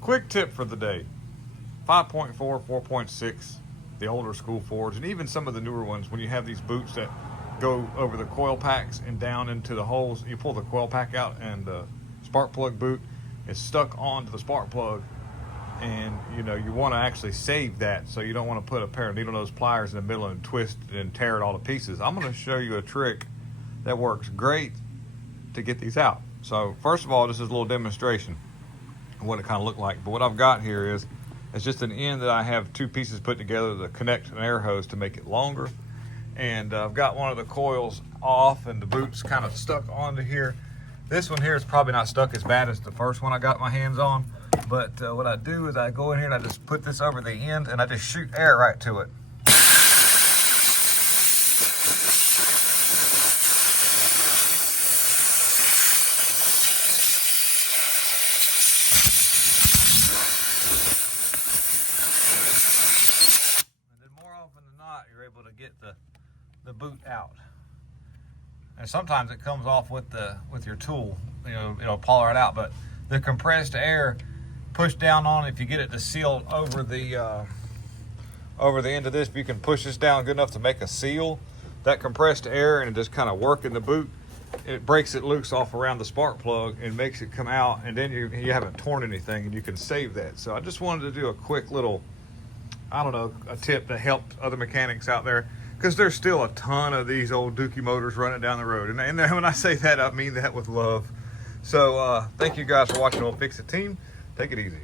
Quick tip for the day. 5.4, 4.6, the older school Fords, and even some of the newer ones, when you have these boots that go over the coil packs and down into the holes, you pull the coil pack out and the spark plug boot is stuck onto the spark plug, and you want to actually save that, so you don't want to put a pair of needle nose pliers in the middle and twist it and tear it all to pieces. I'm going to show you a trick that works great to get these out. So first of all, this is a little demonstration of what it kind of looked like. But what I've got here is it's just an end that I have two pieces put together to connect an air hose to make it longer. And I've got one of the coils off and the boot's kind of stuck onto here. This one here is probably not stuck as bad as the first one I got my hands on. But what I do is I go in here and I just put this over the end and I just shoot air right to it. And then more often than not, you're able to get the boot out. And sometimes it comes off with your tool, it'll pull it out, but the compressed air, push down on it. If you get it to seal over the end of this, if you can push this down good enough to make a seal, that compressed air and it just kind of work in the boot, it breaks it loose off around the spark plug and makes it come out, and then you haven't torn anything and you can save that. So I just wanted to do a quick little, a tip to help other mechanics out there, because there's still a ton of these old Dookie motors running down the road. And when I say that, I mean that with love. So thank you guys for watching Old Fix It Team. Take it easy.